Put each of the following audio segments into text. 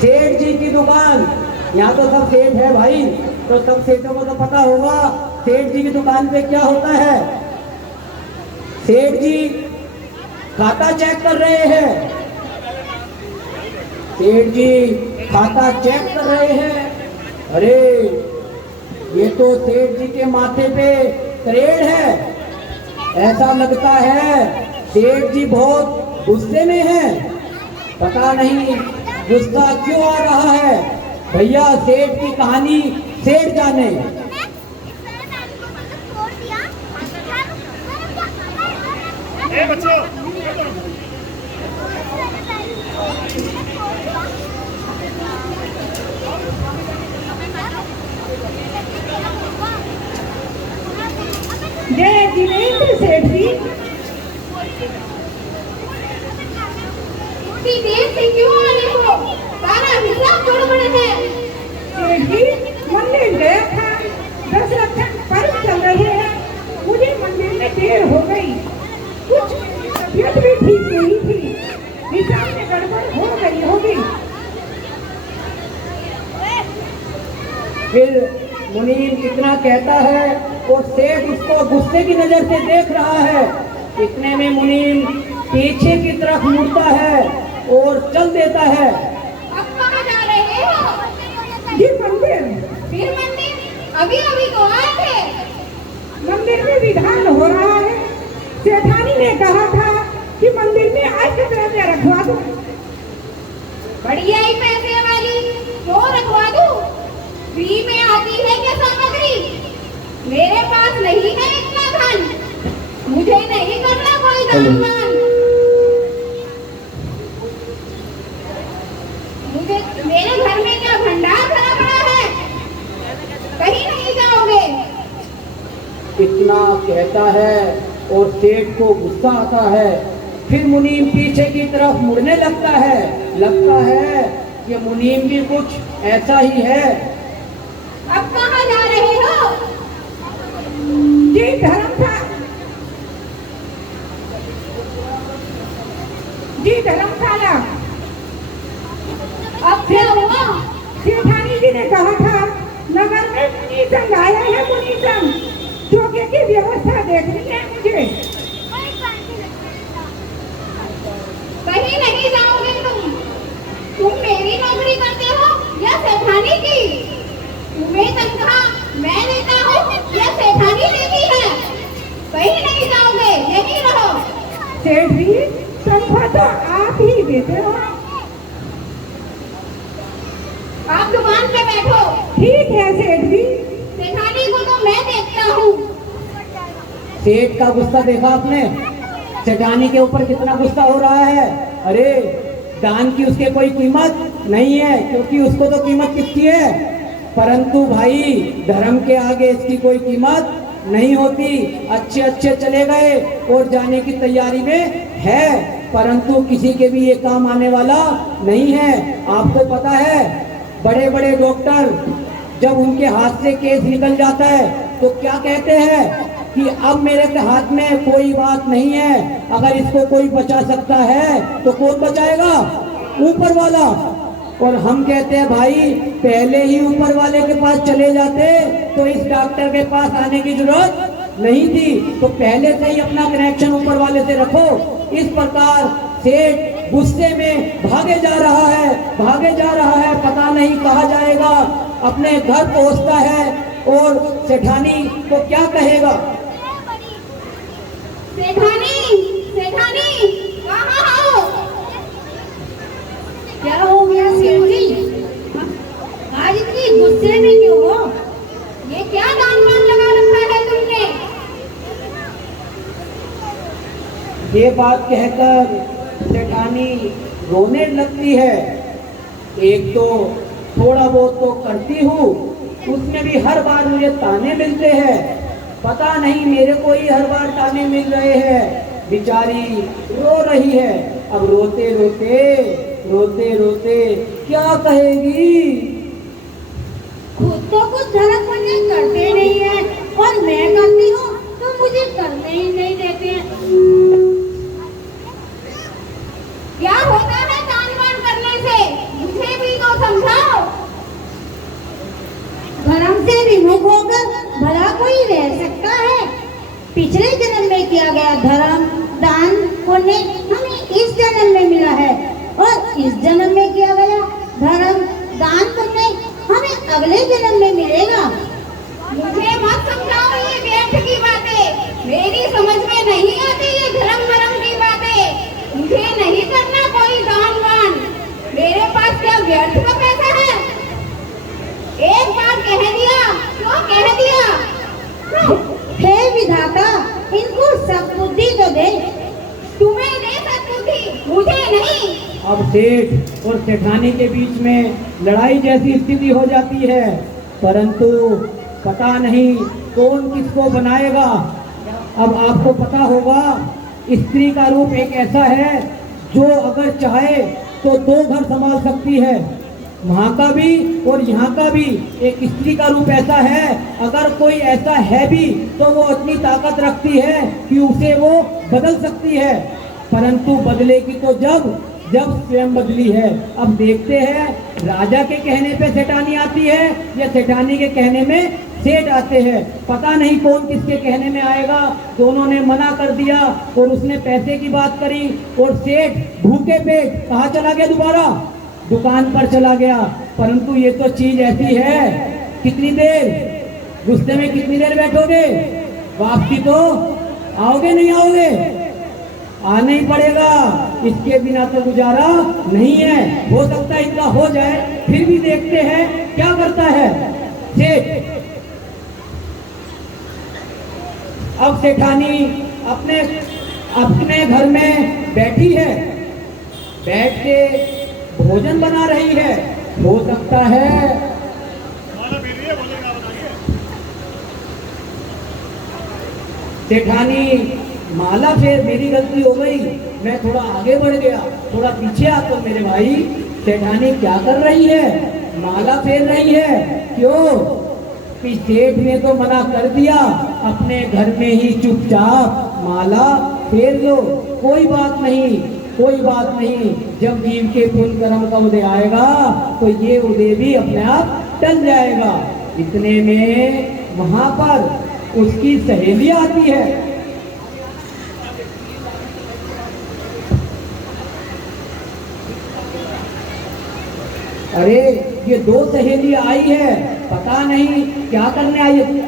सेठ जी की दुकान। यहाँ तो सब सेठ है भाई, तो सब सेठों को तो पता होगा सेठ जी की दुकान पे क्या होता है। सेठ जी खाता चेक कर रहे हैं। सेठ जी खाता चेक कर रहे हैं। अरे ये तो सेठ जी के माथे पे तरेड़ है। ऐसा लगता है सेठ जी बहुत गुस्से में हैं। पता नहीं गुस्सा क्यों आ रहा है। भैया सेठ की कहानी सेठ जाने। बच्चों जय जिनेंद्र सेठ जी। देर से क्यों आने हो? सारा हिसाब गड़बड़ है। सेठ जी मंदिर गया था, दशरथ पर्व चल रहे हैं, मुझे मंदिर में देर हो गई। कुछ तबीयत भी ठीक नहीं थी, हिसाब में गड़बड़ हो गई होगी। फिर मुनीम कितना कहता है और सेठ उसको गुस्से की नजर से देख रहा है। इतने में मुनीम पीछे की तरफ मुड़ता है और चल देता है। अब कहाँ जा रहे हो? जी मंदिर। फिर मंदिर? अभी अभी तो आए थे। मंदिर में विधान हो रहा है, सेठानी ने कहा था कि मंदिर में आज के पैसे रखवा दो। बढ़िया ही पैसे वाली, क्यों रखवा दूं? फ्री में आती है क्या सामग्री? मेरे पास नहीं है इतना धन, मुझे नहीं करना कोई दान। मुझे मेरे घर में क्या भंडार भरा पड़ा है? कहीं नहीं जाओगे। इतना कहता है और सेठ को गुस्सा आता है। फिर मुनीम पीछे की तरफ मुड़ने लगता है। लगता है कि मुनीम भी कुछ ऐसा ही है। अब कहाँ जा रहे हो? जी धर्मशाला। जी धर्मशाला। अब क्या हुआ? सेठानी जी ने कहा था नगर में मुनि संघ आया है, मुनि संघ चौके की व्यवस्था देखनी है मुझे। कहीं नहीं जाओगे तुम मेरी नौकरी करते हो या सेठानी की? तुम्हें तनख्वाह मैं देता हूँ या सेठानी देती है? कहीं नहीं जाओगे, यहीं रहो। सेठ जी तनख्वाह तो आप ही देते हो। आप दुकान पे बैठो। ठीक है सेठ जी। सेठानी को तो मैं देखता हूँ। सेठ का गुस्सा देखा आपने? सेठानी के ऊपर कितना गुस्सा हो रहा है। अरे दान की उसके कोई कीमत नहीं है, क्योंकि उसको तो कीमत कितनी है, परंतु भाई धर्म के आगे इसकी कोई कीमत नहीं होती। अच्छे अच्छे चले गए और जाने की तैयारी में है, परंतु किसी के भी ये काम आने वाला नहीं है। आपको पता है बड़े बड़े डॉक्टर जब उनके हाथ से केस निकल जाता है तो क्या कहते हैं कि अब मेरे के हाथ में कोई बात नहीं है, अगर इसको कोई बचा सकता है तो कौन बचाएगा? ऊपर वाला। और हम कहते हैं भाई पहले ही ऊपर वाले के पास चले जाते तो इस डॉक्टर के पास आने की जरूरत नहीं थी। तो पहले से ही अपना कनेक्शन ऊपर वाले से रखो। इस प्रकार सेठ गुस्से में भागे जा रहा है, भागे जा रहा है, पता नहीं कहाँ जाएगा। अपने घर पहुंचता है और सेठानी को क्या कहेगा? सेठानी, सेठानी, कहाँ हो? क्या हो गया सेठ जी? आज इतनी गुस्से में क्यों हो? ये क्या दान मान लगा रखा है तुमने? ये बात कहकर सेठानी रोने लगती है। एक तो थोड़ा बहुत तो करती हूँ, उसमें भी हर बार मुझे ताने मिलते हैं। पता नहीं मेरे को ही हर बार ताने मिल रहे हैं। बेचारी रो रही है। अब रोते रोते रोते रोते क्या कहेगी? खुद तो कुछ धर्म पुण्य करते नहीं है और मैं करती हूँ तो मुझे करने ही नहीं देते हैं। क्या होता है दान वान करने से? मुझे भी तो पिछले जन्म में किया गया धर्म दान पुण्य हमें इस जन्म में मिला है और इस जन्म में किया गया धर्म दान पुण्य हमें अगले जन्म में मिलेगा। मुझे मत समझाओ ये व्यर्थ की बातें, मेरी समझ में नहीं आती ये धर्म वरम की बातें। मुझे नहीं करना कोई दान वान, मेरे पास क्या व्यर्थ का पैसा है? एक बार कह दिया तो कह दिया। हे विधाता इनको सद्बुद्धि तो दे। तुम्हें दे सद्बुद्धि, मुझे नहीं। अब सेठ और सेठानी के बीच में लड़ाई जैसी स्थिति हो जाती है, परंतु पता नहीं कौन किसको बनाएगा। अब आपको पता होगा स्त्री का रूप एक ऐसा है जो अगर चाहे तो दो घर संभाल सकती है। वहाँ का भी और यहाँ का भी एक स्त्री का रूप ऐसा है, अगर कोई ऐसा है भी तो वो इतनी ताकत रखती है कि उसे वो बदल सकती है, परंतु बदलेगी तो जब स्वयं बदली है। अब देखते हैं राजा के कहने पे सेठानी आती है या सेठानी के कहने में सेठ आते हैं। पता नहीं कौन किसके कहने में आएगा। दोनों ने मना कर दिया और उसने पैसे की बात करी और सेठ भूखे पेट कहाँ चला गया? दोबारा दुकान पर चला गया। परंतु ये तो चीज ऐसी है, कितनी देर गुस्से में कितनी देर बैठोगे? वापसी तो आओगे नहीं आओगे? आना ही पड़ेगा, इसके बिना तो गुजारा नहीं है। हो सकता है इतना हो जाए, फिर भी देखते हैं क्या करता है सेठ। अब सेठानी अपने घर में बैठी है, बैठ के भोजन बना रही है। हो सकता है सेठानी माला फेर, मेरी गलती हो गई, मैं थोड़ा आगे बढ़ गया, थोड़ा पीछे आ। तो मेरे भाई सेठानी क्या कर रही है? माला फेर रही है। क्यों? कि सेठ ने तो मना कर दिया, अपने घर में ही चुपचाप माला फेर लो। कोई बात नहीं, कोई बात नहीं, जब जीव के पुण्य कर्म का उदय आएगा तो ये उदय भी अपने आप टल जाएगा। इतने में वहां पर उसकी सहेली आती है। अरे ये दो सहेली आई है, पता नहीं क्या करने आई है।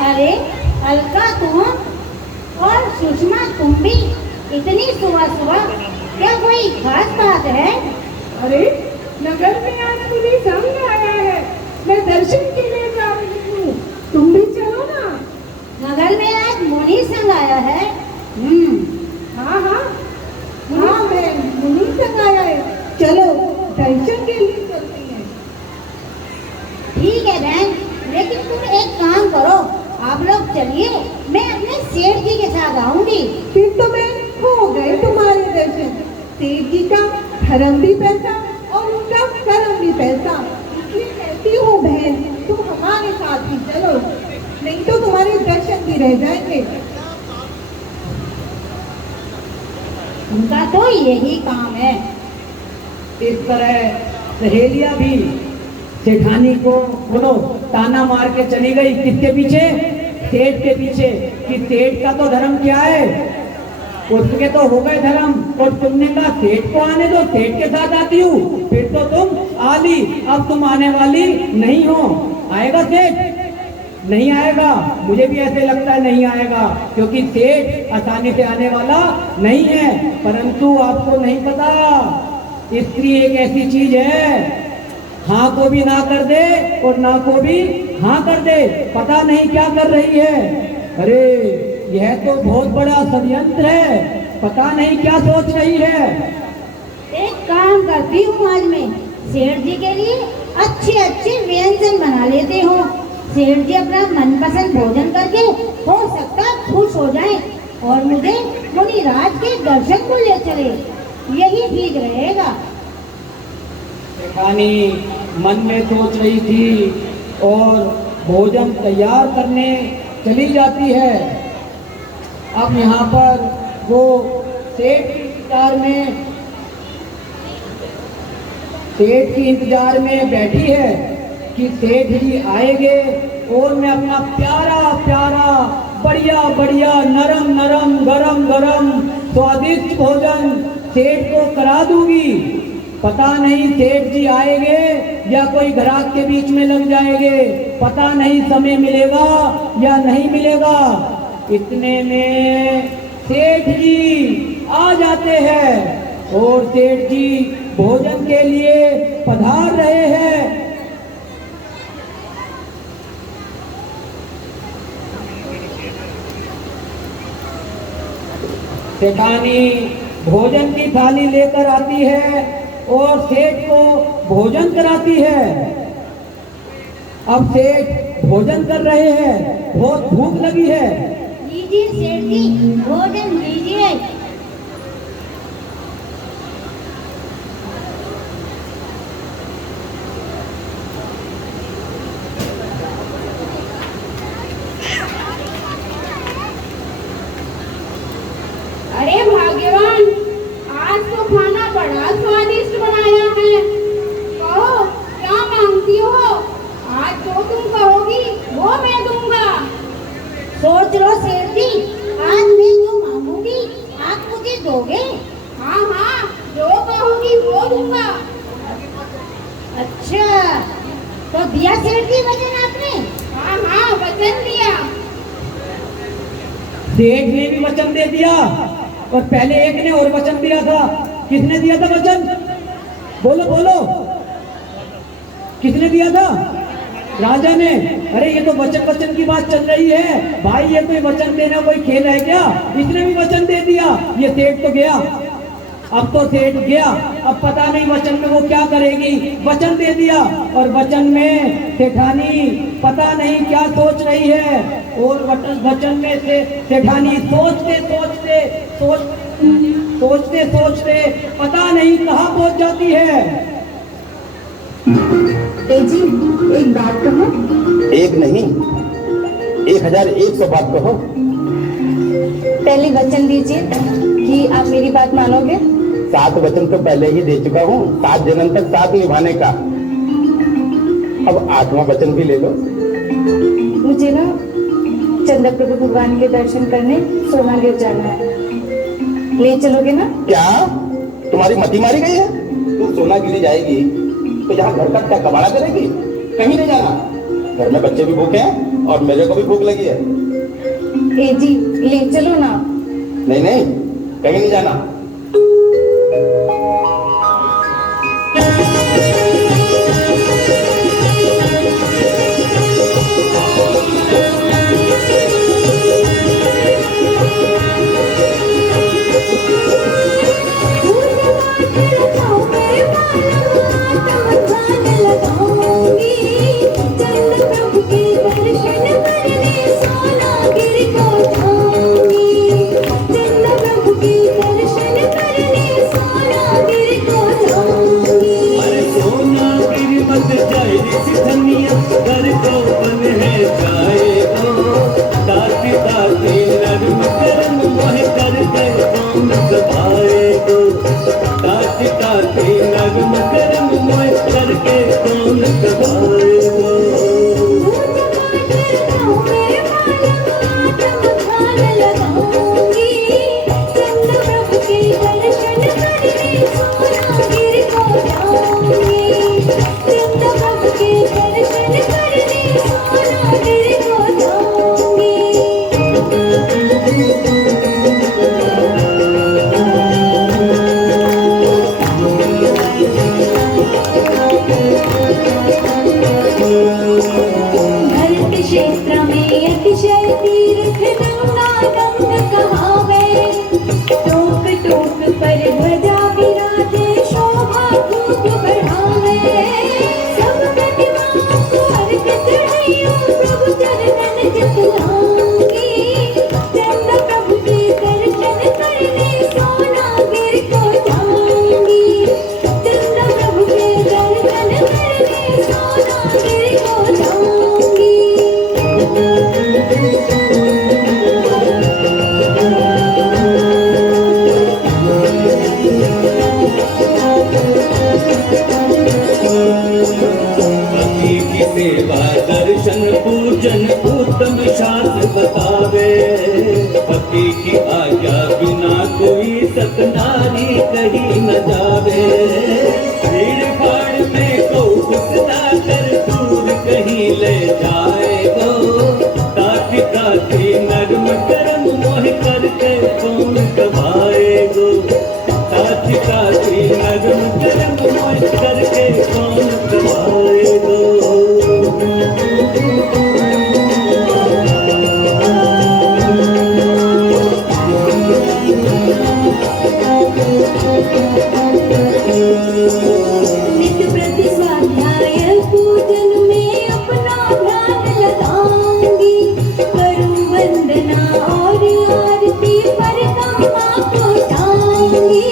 अरे अलका तुम और सुषमा तुम भी इतनी सुबह सुबह, क्या कोई खास बात है? अरे नगर में आज मुझे संग आया है, मैं दर्शन के लिए जा रही हूँ, तुम भी चलो ना। नगर में आज मुनि संग आया है। हाँ हाँ हाँ, मैं मुनि संग आया है, चलो दर्शन के लिए चलती हैं। ठीक है बहन, लेकिन तुम एक काम करो, आप लोग चलिए, मैं अपने सेठ जी के साथ आऊंगी। फिर तो मैं हो गए तुम्हारे दर्शन। सेठ जी का धर्म भी पैसा और उनका कर्म भी पैसा, इसलिए कहती हूँ बहन तुम हमारे साथ ही चलो, नहीं तो तुम्हारे दर्शन भी रह जाएंगे। उनका तो यही काम है। इस तरह सहेलियां भी सेठानी को बोलो ताना मार के चली गई। किसके पीछे? सेठ के पीछे। कि सेठ का तो धर्म क्या है, उसके तो हो गए धर्म, और तुमने कहा सेठ को आने दो, सेठ के साथ आती हूँ, फिर तो तुम आ ली, अब तुम आने वाली नहीं हो। आएगा सेठ? नहीं आएगा। मुझे भी ऐसे लगता है नहीं आएगा, क्योंकि सेठ आसानी से आने वाला नहीं है। परंतु आपको नहीं पता, स्त्री एक ऐसी चीज है, हाँ को भी ना कर दे और ना को भी हाँ कर दे, पता नहीं क्या कर रही है। अरे यह तो बहुत बड़ा षड्यंत्र है, पता नहीं क्या सोच रही है। एक काम करती हूँ, आज मैं सेठ जी के लिए अच्छे अच्छे व्यंजन बना लेते हो। सेठ जी अपना मनपसंद भोजन करके हो सकता खुश हो जाए और मुझे मुनिराज के दर्शन को ले चले, यही ठीक रहेगा। सेठानी मन में सोच रही थी और भोजन तैयार करने चली जाती है। अब यहाँ पर वो सेठ की इंतजार में बैठी है कि सेठ जी आएंगे और मैं अपना प्यारा प्यारा बढ़िया बढ़िया नरम नरम गरम गरम स्वादिष्ट भोजन सेठ को करा दूंगी। पता नहीं सेठ जी आएंगे या कोई ग्राहक के बीच में लग जाएंगे, पता नहीं समय मिलेगा या नहीं मिलेगा। इतने में सेठ जी आ जाते हैं और सेठ जी भोजन के लिए पधार रहे हैं। सेठानी भोजन की थाली लेकर आती है और सेठ को भोजन कराती है। अब सेठ भोजन कर रहे हैं, बहुत भूख लगी है। लीजिए सेठ जी, भोजन लीजिए। अरे भाग्यवान, आज तो खाना बड़ा स्वादिष्ट बनाया है। कहो क्या मांगती हो? आज जो तुम कहोगी वो मैं दूंगा। सोच लो सेठ जी, आज मैं जो मांगूंगी आप मुझे दोगे? हाँ हाँ, जो कहोगी वो दूंगा। अच्छा, तो दिया सेठ जी वचन आपने? हाँ हाँ, वचन दिया। सेठ ने भी वचन दे दिया और पहले एक ने और वचन दिया था। किसने दिया था वचन? बोलो बोलो, किसने दिया था? राजा ने। अरे ये तो वचन की बात चल रही है भाई, ये कोई वचन देना कोई खेल है क्या? इसने भी वचन दे दिया। ये सेठ तो गया, अब तो सेठ गया, अब पता नहीं वचन में वो क्या करेगी। वचन दे दिया और वचन में सेठानी पता नहीं क्या सोच रही है और वचन में से सेठानी सोचते सोचते पता नहीं कहाँ पहुंच जाती है। जी एक बात कहो। एक नहीं 1101 बात कहो। पहले वचन दीजिए कि आप मेरी बात मानोगे। 7 वचन तो पहले ही दे चुका हूँ, 7 जन्म तक साथ निभाने का। अब 8वां वचन भी ले लो। मुझे ना चंद्र प्रभु भगवान के दर्शन करने सोनागिर जाना है, ले चलोगे ना? क्या तुम्हारी मती मारी गई है? तू सोनागिरी जाएगी तो यहाँ घर का क्या कबाड़ा करेगी? कहीं नहीं जाना, घर में बच्चे भी भूखे हैं और मेरे को भी भूख लगी है। ए जी ले चलो ना। नहीं नहीं, कहीं नहीं जाना। दर्शन नारी कहीं न जावे, भीड़ भाड़ में को घुसला कर दूर कहीं ले जाएगो। काठी काठी नरम करम मोह करके कौन कमाएगो, काठी काठी नरम करम मोह करके कौन कमाएगो। नित्य प्रति स्वाध्याय पूजन में अपना ध्यान लगाऊंगी, करूं वंदना और आरती पर कामा को जाऊंगी।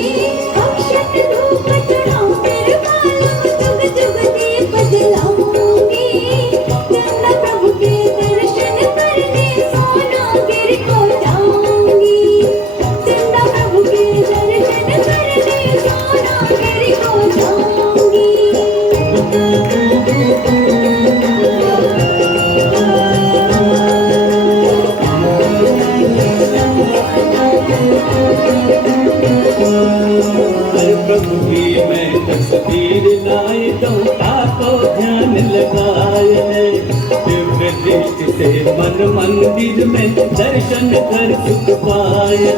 अक्षत धूप चढ़ाऊं फिर माला जुग जुग दीप जलाऊंगी। चंदा प्रभु के दर्शन करने सोनागिर को जाऊंगी। चंदा प्रभु के दर्शन करने सोनागिर को जाऊंगी। हर प्रभु की मैं तस्वीर लाए तो आपको ध्यान लगाए, दिव्य दृष्टि से मन मंदिर में दर्शन कर सुख पाए।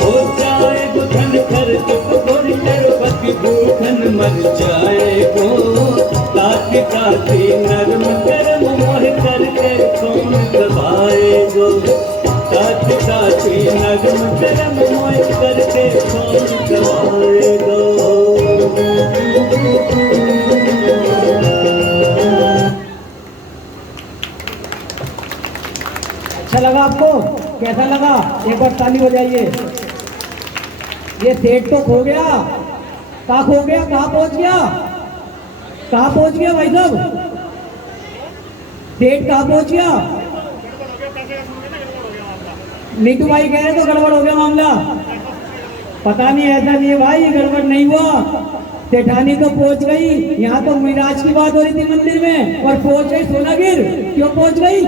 हो जाए बुधन कर चुप गोरी चरपति भूखन मर जाएगो। काठी काठी नरम करम मोह करके कौन दबाएगो, काठी काठी नरम करम मोह करके कौन दबाएगो। अच्छा लगा आपको? कैसा लगा? एक बार ताली बजाइए। ये सेठ तो खो गया। कहाँ खो गया? कहाँ पहुंच गया? कहाँ पहुंच गया भाई साहब? सेठ कहाँ पहुंच गया? नीतू भाई कह रहे तो गड़बड़ हो गया मामला। पता नहीं, ऐसा नहीं है भाई, गड़बड़ नहीं हुआ। सेठानी तो पहुंच गई। यहाँ तो मिराज की बात हो रही थी मंदिर में, और पहुंच गई सोनागिर। क्यों पहुंच गई?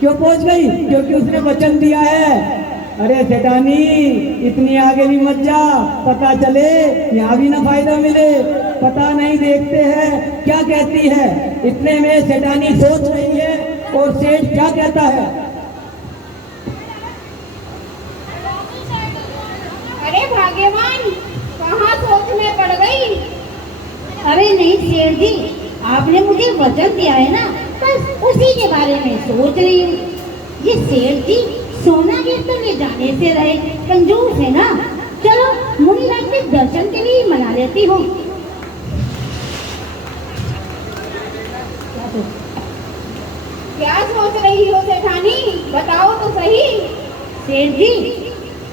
क्यों पहुंच गई? क्योंकि उसने वचन दिया है। अरे सेठानी, इतनी आगे भी मत जा, पता चले यहाँ भी ना फायदा मिले। पता नहीं, देखते हैं क्या कहती है। इतने में सेठानी सोच रही है, और सेठ क्या कहता है? अरे भाग्यवान, कहाँ सोच में पड़ गई? अरे नहीं सेठ जी, आपने मुझे वचन दिया है ना, बस उसी के बारे में सोच रही हूँ। ये सेठ जी सोनागिर तो ले जाने से रहे, कंजूस है ना। चलो मुनिराज के दर्शन के लिए मना लेती हूँ। क्या सोच रही हो सेठानी? बताओ तो सही। सेठ जी,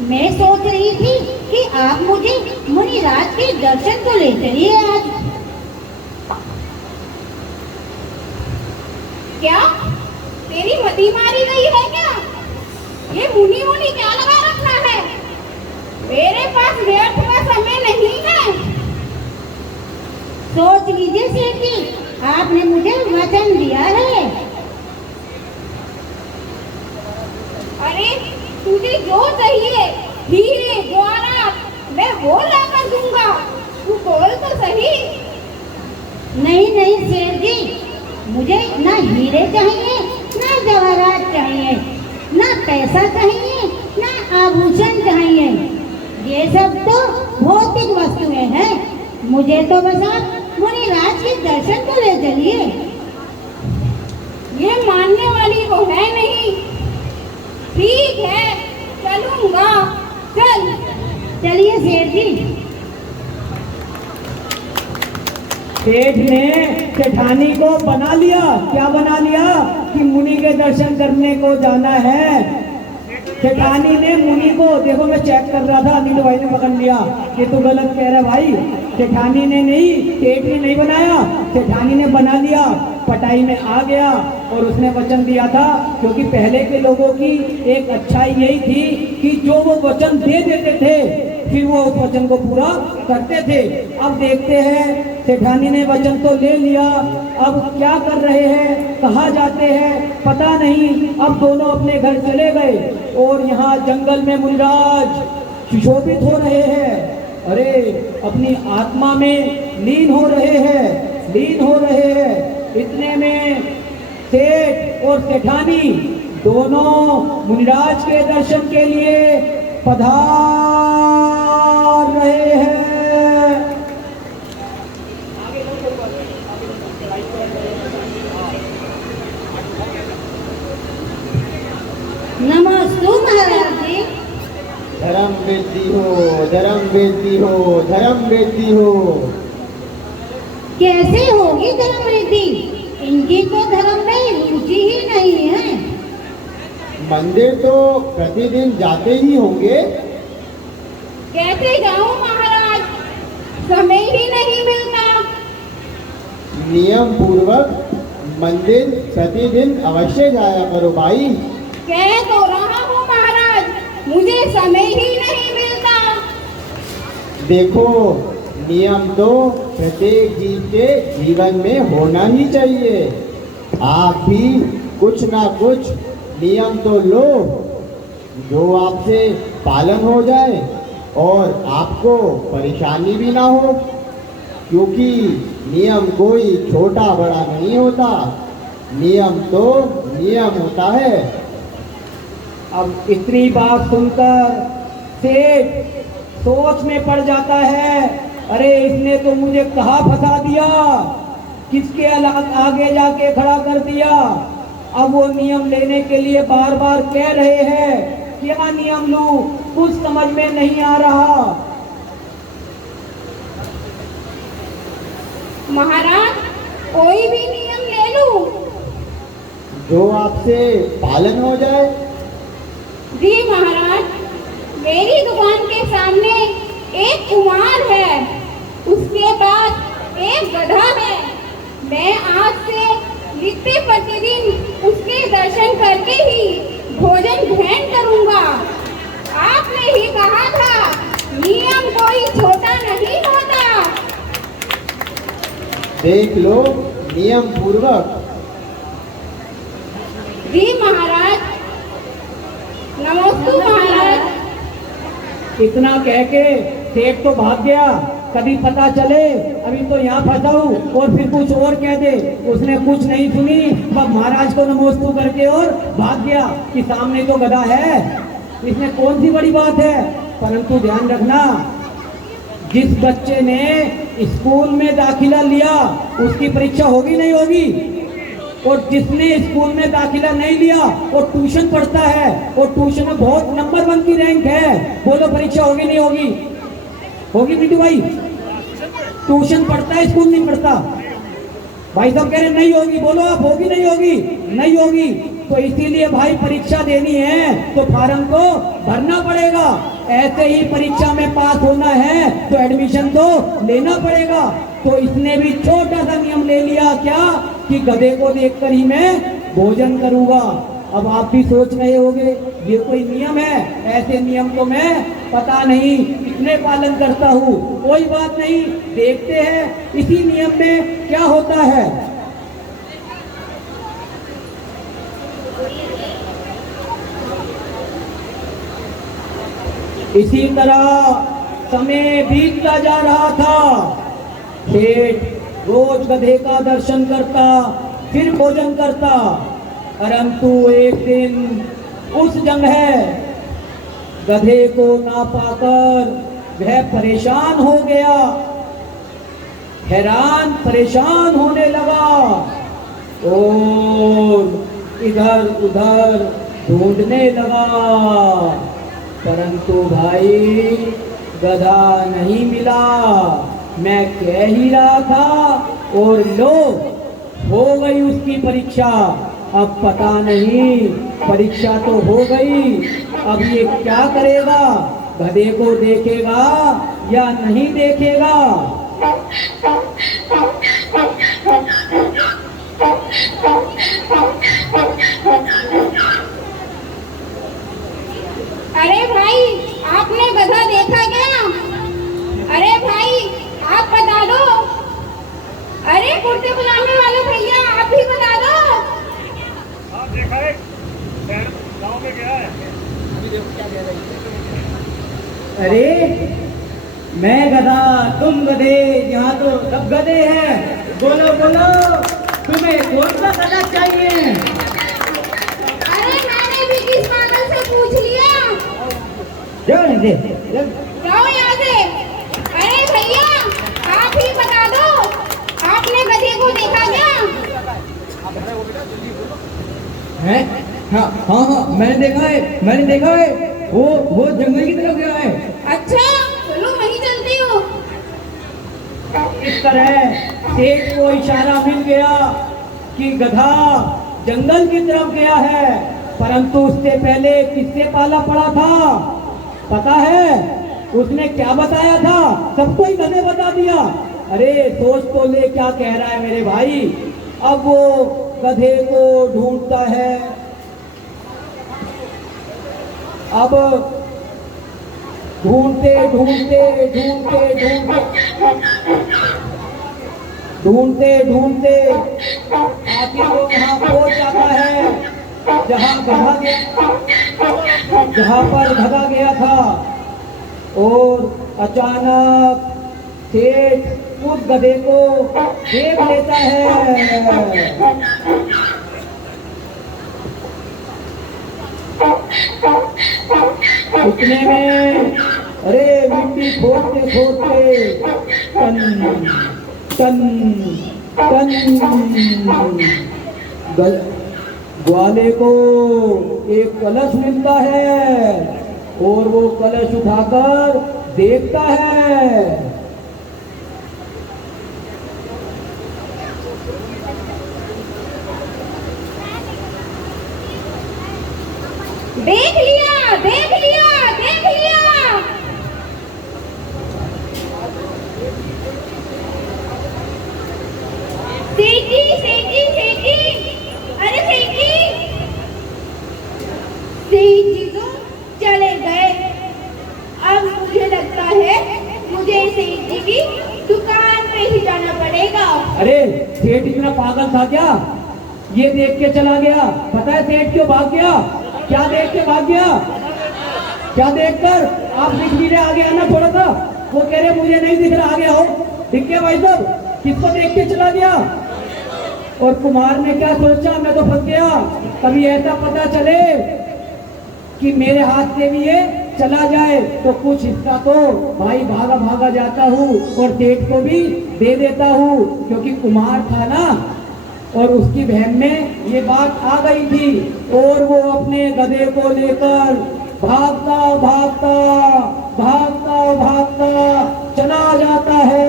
मैं सोच रही थी कि आप मुझे मुनिराज के दर्शन तो ले चलिए आज। क्या तेरी मती मारी गई है क्या? ये मुनी मुनी क्या लगा रखना है? मेरे पास व्यर्थ का समय नहीं है। सोच लीजिए सेठ जी, आपने मुझे वचन दिया है। अरे तुझे जो चाहिए, हीरे जवाहरात, मैं वो लाकर दूंगा। तू बोल तो सही। नहीं नहीं सेठ जी, मुझे ना हीरे चाहिए, ना जवाहरात चाहिए, ना पैसा चाहिए, ना आभूषण चाहिए। ये सब तो भौतिक वस्तुएं हैं। मुझे तो बस आप मुनिराज के दर्शन को ले चलिए। ये मानने वाली तो है नहीं। ठीक है, चलूंगा। चल। चलिए सेठ जी। सेठ ने सेठानी को बना लिया। क्या बना लिया? कि मुनि के दर्शन करने को जाना है। सेठानी ने मुनि को, देखो मैं चेक कर रहा था, नीलू भाई ने पकड़ लिया, ये तो गलत कह रहा भाई। सेठानी ने नहीं, सेठ ने नहीं बनाया, सेठानी ने बना लिया। पटाई में आ गया और उसने वचन दिया था, क्योंकि पहले के लोगों की एक अच्छाई यही थी कि जो वो वचन दे देते थे फिर वो उस वचन को पूरा करते थे। अब देखते हैं, सेठानी ने वचन तो ले लिया, अब क्या कर रहे हैं, कहाँ जाते हैं पता नहीं। अब दोनों अपने घर चले गए और यहाँ जंगल में मुनिराज सुशोभित हो रहे हैं, अरे अपनी आत्मा में लीन हो रहे हैं। इतने में सेठ और सेठानी दोनों मुनिराज के दर्शन के लिए पधार रहे हैं। नमस्तु महाराज जी। धर्म वृद्धि हो, धर्म वृद्धि हो, धर्म वृद्धि हो। कैसे होगी धर्म वृद्धि? इनकी तो धर्म में रुचि ही नहीं है। मंदिर तो प्रतिदिन जाते ही होंगे। कैसे जाऊं महाराज, समय ही नहीं मिलता। नियम पूर्वक मंदिर प्रतिदिन अवश्य जाया करो भाई। कह तो रहा हूँ महाराज, मुझे समय ही नहीं मिलता। देखो, नियम तो प्रत्येक जीव के जीवन में होना ही चाहिए। आप भी कुछ ना कुछ नियम तो लो जो आपसे पालन हो जाए और आपको परेशानी भी ना हो, क्योंकि नियम कोई छोटा बड़ा नहीं होता, नियम तो नियम होता है। अब इतनी बात सुनकर सेठ सोच में पड़ जाता है, अरे इसने तो मुझे कहाँ फंसा दिया, किसके आगे जाके खड़ा कर दिया। अब वो नियम लेने के लिए बार बार कह रहे हैं, क्या नियम लूं, कुछ समझ में नहीं आ रहा। महाराज कोई भी नियम ले लूं? जो आपसे पालन हो जाए। जी महाराज, मेरी दुकान के सामने एक कुमार है, उसके पास एक गधा है। मैं आज से नित्य प्रतिदिन उसके दर्शन करके ही भोजन ग्रहण करूंगा। आपने ही कहा था, नियम कोई छोटा नहीं होता। देख लो नियम पूर्वक। जी महाराज। नमस्ते महाराज। इतना कह के सेठ तो भाग गया, कभी पता चले अभी तो यहाँ फंसा हूँ और फिर कुछ और कह दे। उसने कुछ नहीं सुनी, बस महाराज को नमोस्तु करके और भाग गया कि सामने तो गधा है, इसमें कौन सी बड़ी बात है। परंतु ध्यान रखना, जिस बच्चे ने स्कूल में दाखिला लिया उसकी परीक्षा होगी नहीं होगी, और जिसने स्कूल में दाखिला नहीं लिया वो ट्यूशन पढ़ता है और ट्यूशन में बहुत नंबर 1 की रैंक है, बोलो परीक्षा होगी नहीं होगी? होगी बिट्टू भाई? ट्यूशन पढ़ता है, स्कूल नहीं पढ़ता। भाई साहब कह रहे नहीं होगी, बोलो आप होगी नहीं होगी? नहीं होगी। तो इसीलिए भाई परीक्षा देनी है तो फार्म को भरना पड़ेगा। ऐसे ही परीक्षा में पास होना है तो एडमिशन तो लेना पड़ेगा। तो इसने भी छोटा सा नियम ले लिया, क्या कि गधे को देखकर ही मैं भोजन करूंगा। अब आप भी सोच रहे होंगे ये कोई नियम है? ऐसे नियम तो मैं पता नहीं कितने पालन करता हूँ। कोई बात नहीं, देखते हैं इसी नियम में क्या होता है। इसी तरह समय बीतता जा रहा था। सेठ रोज गधे का दर्शन करता, फिर भोजन करता, परंतु एक दिन उस जगह गधे को ना पाकर वह परेशान हो गया, हैरान परेशान होने लगा और इधर उधर ढूंढने लगा, परंतु भाई गधा नहीं मिला। मैं कह ही रहा था और लो हो गई उसकी परीक्षा। अब पता नहीं, परीक्षा तो हो गई, अब ये क्या करेगा? गधे को देखेगा या नहीं देखेगा? अरे भाई, आपने गधा देखा क्या? अरे भाई आप बता दो। अरे कुर्ते बुलाने वाले भैया आप भी बता दो। हाँ देखा है, गाँव में गया है। अभी देखो क्या कह रही है। अरे मैं गधा तुम गधे, यहाँ तो सब गधे हैं। बोलो बोलो तुम्हें कौन सा गधा चाहिए? अरे मैंने भी किस पागल से पूछ लिया। जाओ दे जाओ यहाँ से। अरे भैया आप ही बता दो, आपने गधे को देखा क्या? है? हाँ हाँ हाँ मैंने देखा है वो जंगल की तरफ गया है। अच्छा चलो वहीं चलती हूँ। इस तरह सेठ को इशारा मिल गया कि गधा जंगल की तरफ गया है, परंतु उससे पहले किससे पाला पड़ा था पता है? उसने क्या बताया था? सबको ही गधे बता दिया। अरे सोच तो ले क्या कह रहा है मेरे भाई। अब वो गधे को ढूंढता है। अब ढूंढते आखिर वो वहां पहुंच जाता है जहां पर गधा गया था। और अचानक सेठ उस गधे को देख लेता है। उतने में अरे मिट्टी खोदते ग्वाले को एक कलश मिलता है और वो कलश उठाकर देखता है। देख लिया देख लिया देख लिया। सेठी सेठी सेठी, अरे सेठी तो चले गए। अब मुझे लगता है मुझे सेठ जी की दुकान पे ही जाना पड़ेगा। अरे सेठ इतना पागल था क्या? ये देख के चला गया। पता है सेठ क्यों भाग गया? क्या देख के भाग गया? क्या देखकर? आप दिख भी रहे, आगे आना थोड़ा सा। वो कह रहे मुझे नहीं दिख रहा, आगे आओ। दिख गया भाई साहब? किसको देख के चला गया? और कुमार ने क्या सोचा, मैं तो फंस गया। कभी ऐसा पता चले कि मेरे हाथ से भी ये चला जाए तो कुछ हिस्सा तो भाई भागा भागा जाता हूँ और सेठ को भी दे देता हूँ, क्योंकि कुमार था ना और उसकी बहन में ये बात आ गई थी। और वो अपने गधे को लेकर भागता भागता भागता भागता चला जाता है,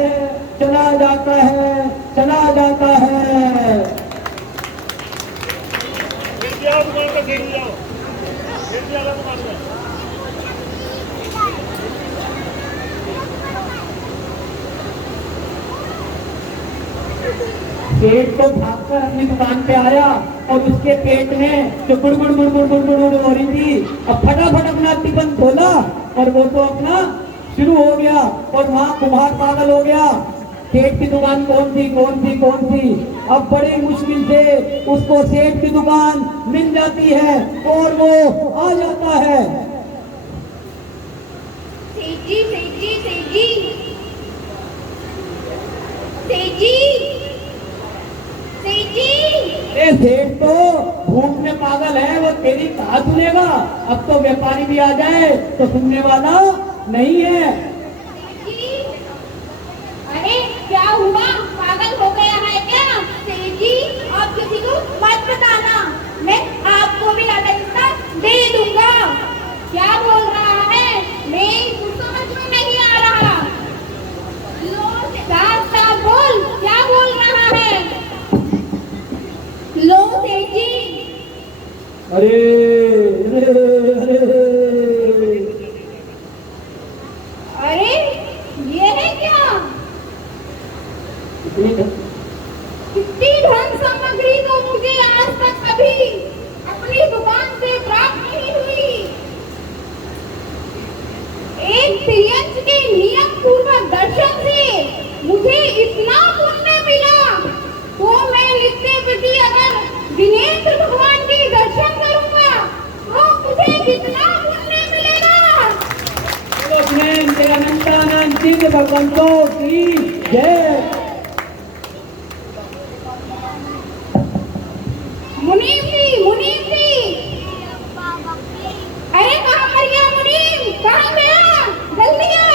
चला जाता है, चला जाता है। गिर जाओ दुकान पे, गिर जाओ दुकान पे। सेठ तो भागकर अपनी दुकान पे आया और उसके पेट में जो गुड़गुड़ गुड़गुड़ गुड़गुड़ हो रही थी, अब फटाफट अपना टिफिन खोला और वो तो अपना शुरू हो गया। और वहाँ कुम्हार पागल हो गया। सेठ की दुकान कौन थी? अब बड़ी मुश्किल से उसको सेठ की दुकान मिल जाती है और वो आ जाता है। सेठ जी सेठ जी सेठ जी सेठ जी सेठ जी। ए सेठ तो भूख में पागल है, वो तेरी कहाँ सुनेगा। अब तो व्यापारी भी आ जाए तो सुनने वाला नहीं है। अरे क्या हुआ, पागल हो गया है क्या? सेठ जी आप किसी को मत बताना, मैं आपको भी आधा हिस्सा दे दूंगा। क्या बोल रहा है? मैं समझ में नहीं आ रहा। लो साफ साफ बोल, क्या बोल रहा है? लो सेठ जी। अरे अरे अरे ये है क्या? इतनी धन सामग्री तो मुझे आज तक कभी अपनी दुकान से प्राप्त नहीं हुई। एक त्रियंच के नियम पूर्वक दर्शन से मुझे इतना पुण्य मिला, तो मैं नित्य प्रति अगर दिनेंद्र भगवान के दर्शन करूंगा तो मुझे कितना पुण्य मिलेगा। उसने के भगवंतों की जय। मुनीम जी, अरे कहाँ पर गया मुनीम, कहाँ गया, जल्दी आ।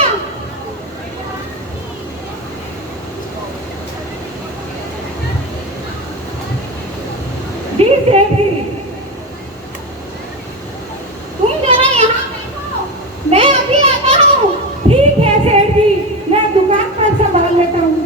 जी सेठ जी, तुम जरा यहाँ देखो, मैं अभी आता हूँ। ठीक है सेठ जी, मैं दुकान पर संभाल लेता हूँ।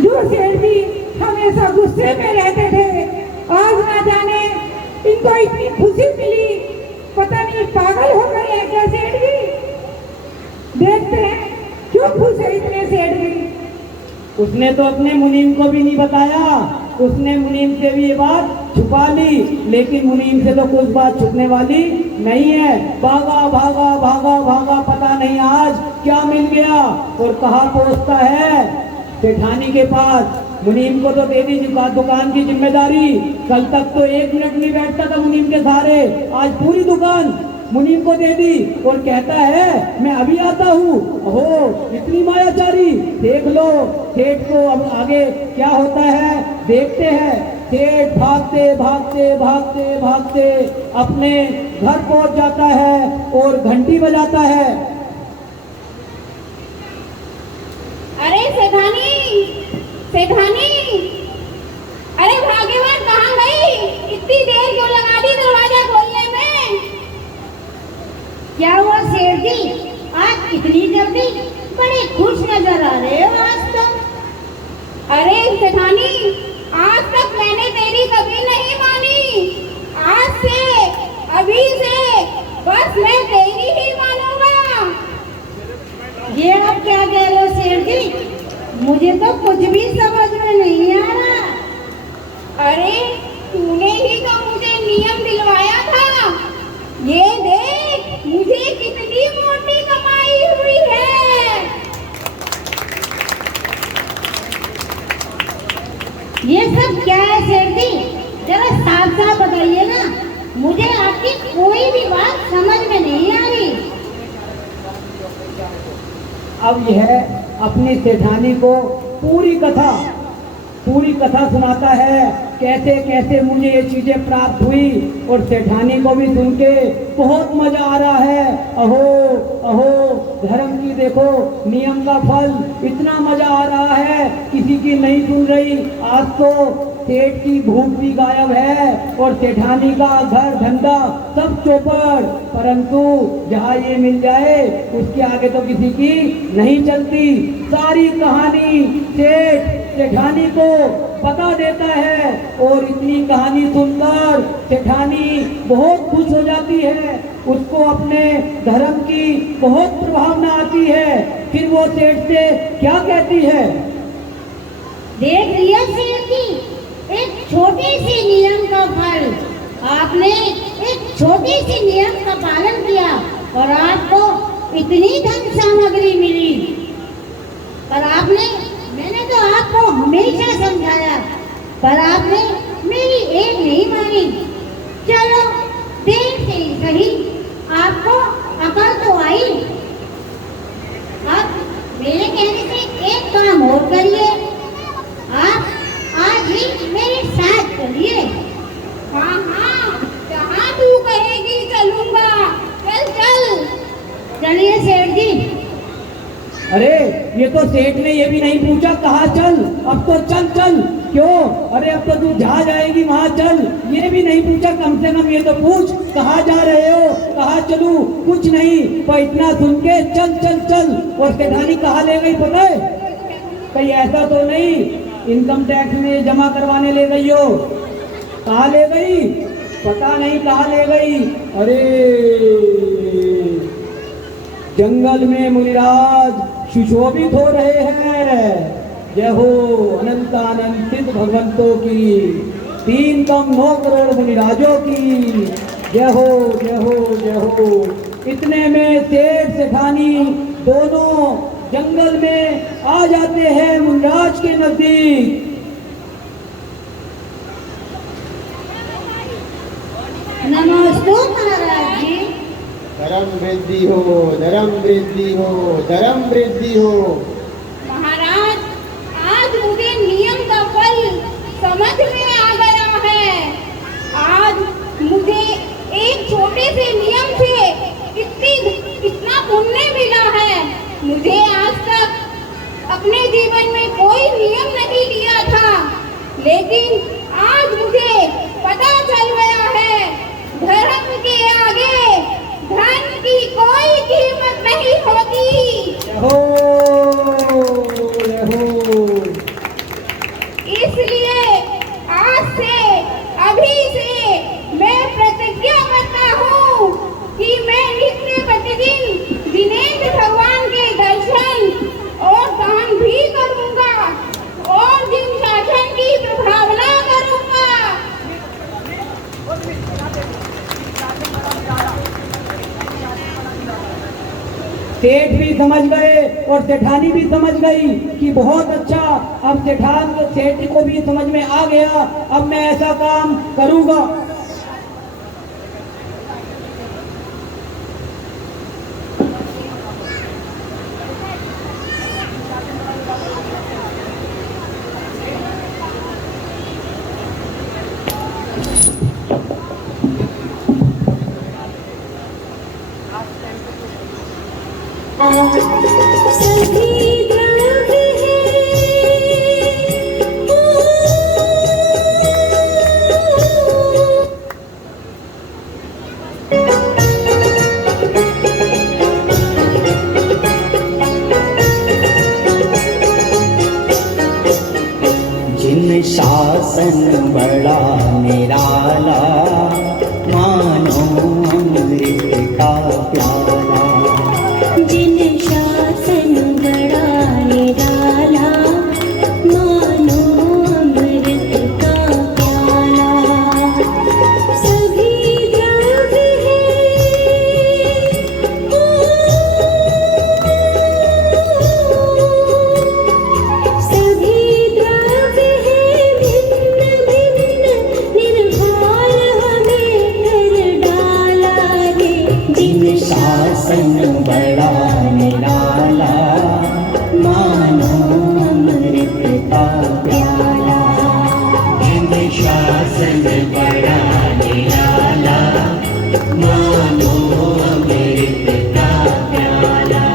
जो सेठ जी हमेशा गुस्से में रहते थे, आज ना जाने इनको इतनी खुशी मिली, पता नहीं पागल हो गए हैं क्या सेठ जी। देखते हैं क्यों खुश है इतने सेठ जी। उसने तो अपने मुनीम को भी नहीं बताया, उसने मुनीम से भी ये बात छुपा ली, लेकिन मुनीम से तो कुछ बात छुपने वाली नहीं है। भागा भागा भागा भागा, पता नहीं आज क्या मिल गया और कहाँ पहुँचता है। सेठानी के पास मुनीम को तो दे दी दुकान की जिम्मेदारी। कल तक तो 1 मिनट नहीं बैठता था मुनीम के सहारे, आज पूरी दुकान मुनीम को दे दी और कहता है मैं अभी आता हूँ। ओहो, इतनी मायाचारी। देख लो सेठ को अब आगे क्या होता है, देखते हैं। सेठ भागते भागते भागते भागते अपने घर पहुंच जाता है और घंटी बजाता है। अरे सेठानी, अरे भाग्यवान कहाँ गई, इतनी देर क्यों लगा दी दरवाजा खोलने में। क्या हुआ सेठ जी, आज इतनी जल्दी, बड़े खुश नजर आ रहे हो आज तो। अरे सेठानी, आज तक मैंने तेरी कभी नहीं मानी, आज से अभी से बस मैं तेरी ही मानूंगा। ये आप क्या कह रहे हो सेठ जी, मुझे तो कुछ भी समझ में नहीं आ रहा। अरे तूने ही तो मुझे नियम दिलवाया था, ये देख मुझे कितनी मोटी कमाई हुई है। ये सब क्या है सेठ जी, जरा साफ साफ बताइए ना, मुझे आपकी कोई भी बात समझ में नहीं आ रही। अब यह अपनी सेठानी को पूरी कथा सुनाता है, कैसे कैसे मुझे ये चीजें प्राप्त हुई। और सेठानी को भी सुन के बहुत मजा आ रहा है। अहो अहो, धर्म की देखो नियम का फल, इतना मजा आ रहा है, किसी की नहीं सुन रही। आज तो सेठ की भूख भी गायब है और सेठानी का घर धंधा सब चौपड़, परंतु जहाँ ये मिल जाए उसके आगे तो किसी की नहीं चलती। सारी कहानी सेठानी को बता देता है और इतनी कहानी सुनकर सेठानी बहुत खुश हो जाती है, उसको अपने धर्म की बहुत प्रभावना आती है। फिर वो सेठ से क्या कहती है, देख लिया सेठ जी, एक छोटी सी नियम का फल, आपने एक छोटी सी नियम का पालन किया और आपको इतनी धन सामग्री मिली। पर मैंने तो आपको हमेशा समझाया, पर आपने मेरी एक नहीं मानी। चलो देर से ही सही, आपको अकल तो आई। अब मेरे कहने से एक काम और करिए, आप आज ही मेरे साथ चलिए। हाँ हाँ, जहाँ तू कहेगी चलूंगा, चल। चलिए सेठ जी। अरे ये तो सेठ ने ये भी नहीं पूछा कहाँ चल, अब तो चल। क्यों? अरे अब तो तू जहाँ जाएगी वहाँ चल, ये भी नहीं पूछा। कम से कम ये तो पूछ कहाँ जा रहे हो, कहाँ चलूं? कुछ नहीं, पर इतना सुन के चल। और सेठानी कहाँ ले गई पता है? कहीं ऐसा तो नहीं इनकम टैक्स में जमा करवाने ले गई हो? कहाँ ले गई पता नहीं, कहाँ ले गई। अरे जंगल में मुनिराज सुशोभित हो रहे हैं। जय हो अनंतानंद सिद्ध भगवंतों की, 3 कम 9 करोड़ मुनिराजों की जय हो जय हो जय हो। इतने में सेठ सेठानी दोनों जंगल में आ जाते हैं मुनिराज के नजदीक। वृद्धि हो, धर्म वृद्धि हो, धर्म वृद्धि हो। महाराज, आज मुझे नियम का फल समझ में आ गया है। आज मुझे एक छोटे से नियम से इतना पुण्य मिला है। मुझे आज तक अपने जीवन में कोई नियम नहीं लिया था, लेकिन आज मुझे पता चल गया है, धर्म के आगे धन की कोई कीमत नहीं होती। रहो, रहो। इसलिए आज से, अभी से मैं प्रतिज्ञा करता हूँ कि मैं नित्य प्रतिदिन दिनेश भगवान के दर्शन और दान भी करूँगा और दिन शासन की प्रभावना करूँगा। सेठ भी समझ गए और सेठानी भी समझ गई कि बहुत अच्छा, अब सेठ को भी समझ में आ गया, अब मैं ऐसा काम करूँगा। जिन शासन बड़ा निराला, मानो अमृत का प्याला। जिन शासन बड़ा निराला, मानो अमृत का प्याला। सभी द्रव्य सभी द्रव्य है भिन्न भिन्न, निर्भर हमें कर डाला रे। जिन शासन बड़ा निराला, मानो अमृत का प्याला। जिन शासन बड़ा निराला, मानो अमृत का प्याला।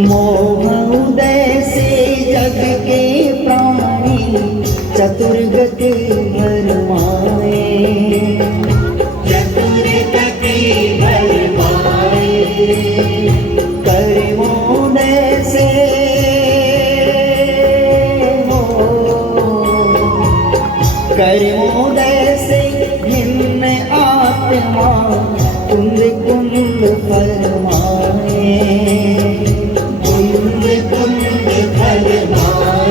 मोह उदय से जग के प्राणी, चतुर्गति भरमाए। चतुर्गति भरमाए। कर्मोदय से कर्मोदय से भिन्न आत्मा, कुंद कुंद फरमाए। कुंद कुंद फरमाए।